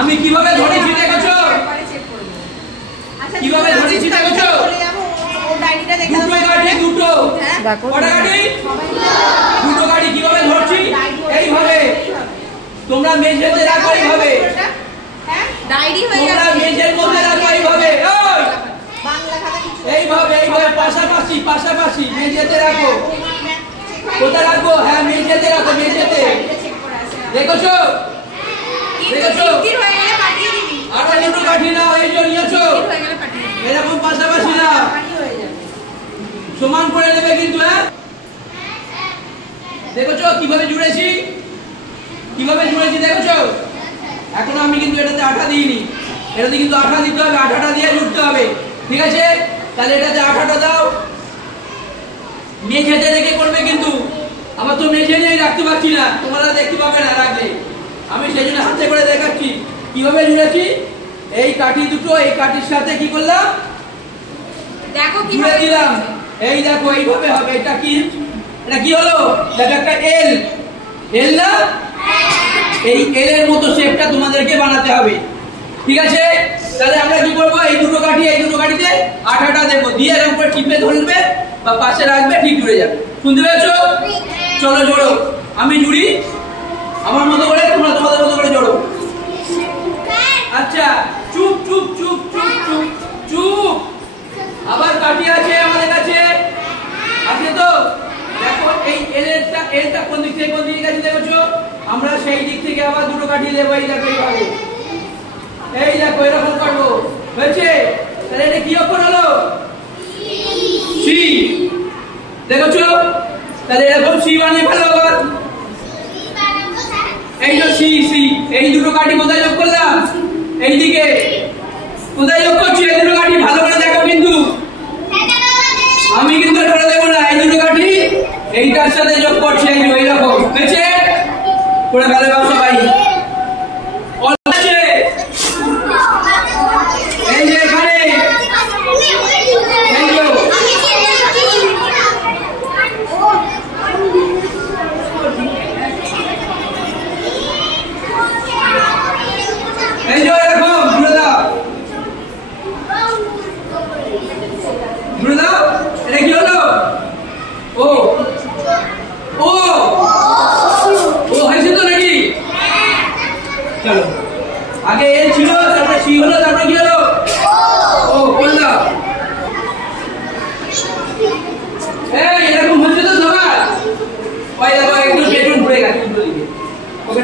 আমি কিভাবে ধরেছি দেখছো? কিভাবে ধরেছি দেখছো? দুটো গাড়ি দুটো কটা গাড়ি? দুটো গাড়ি কিভাবে ধরছি? এইভাবে তোমরা মেঝেতে রাখো, এইভাবে ডায়েরি হয়ে যাবে, তোমরা মেঝের মধ্যে রাখো এইভাবে, এইভাবে এইভাবে পাশাপাশি পাশাপাশি মেঝেতে রাখো। কোথায় রাখবো? হ্যাঁ মেঝেতে রাখো, মেঝেতে। দেখছো দেখছো? আর দুটো কাঠি না এই যে নিয়েছো, এরকম পাশাপাশি না, সমান করে নেবে কিন্তু। হ্যাঁ দেখছো কিভাবে জুড়েছি, কিভাবে জুড়েছি দেখছো? এখন আমি কিন্তু এটাতে আঠা দিইনি, এটাতে কিন্তু আঠা দিতে হবে, আঠাটা দিয়ে জুড়তে হবে, ঠিক আছে? তাহলে এটাতে আঠাটা দাও, মেঝেতে রেখে করবে কিন্তু। আবার তো মেঝে নিয়ে রাখতে পারছি না, তোমরা দেখতে পাবে না রাখলে, আমি সেই জন্য হাতে করে দেখাচ্ছি কিভাবে জুড়েছি। এই কাঠি দুটো এই কাঠির সাথে কি করলাম দেখো, জুড়ে দিলাম। এই দেখো এইভাবে হবে। এটা কি, এটা কি হলো দেখো? একটা এল, এল না? এই এল এর মতো শেপটা তোমাদেরকে বানাতে হবে, ঠিক আছে? তাহলে আমরা কি করবো? এই দুটো কাঠিতে আঠাটা দেবো, দিয়ে এর উপরে টিপে ধরবে বা পাশে রাখবে, ঠিক জুড়ে যাবে। শুনতে পেয়েছো? চলো জোড়ো, আমি জুড়ি আমার মতো করে, তোমরা তোমাদের মতো করে জোড়ো। আচ্ছা চুপ চুপ চুপ চুপ চুপ চুপ। আবার কাঠি আছে আমাদের কাছে, আছে তো? দেখো এই এলটা কোন দিক থেকে কোন দিকে গেছে দেখছো? আমরা সেই দিক থেকে আবার দুটো কাঠি দেবো। এই দেখো এইভাবে, এই দেখো এরকম করবো, হয়েছে? তাহলে এটা কি অক্ষর হলো? সি। দেখছো? তাহলে এরকম সি বানিয়ে ফেলো। আবার এই যে সি সি, এই দুটো কাঠি কোথায় যোগ করলাম? এইদিকে। কোথায় যোগ করছি? এই দুটো কাঠি ভালো করে দেখো কিন্তু, আমি কিন্তু ধরে দেবো না। এই দুটো কাঠি এইটার সাথে যোগ করছি, এইরকম হয়েছে? করে ফেলে সবাই। এই যে এখানে এই যে এরকম জুড়ে দাও, জুড়ে দাও। এটা কি হলো? ও ও ও হয়েছে তো নাকি? চলো, আগে এল ছিল, তারপরে সি হলো, তারপরে কি হলো? ও করে দাও। এই এরকম হচ্ছে তো সবার? ওই দেখো একটু পেট্রোল পড়ে গেছে, ওকে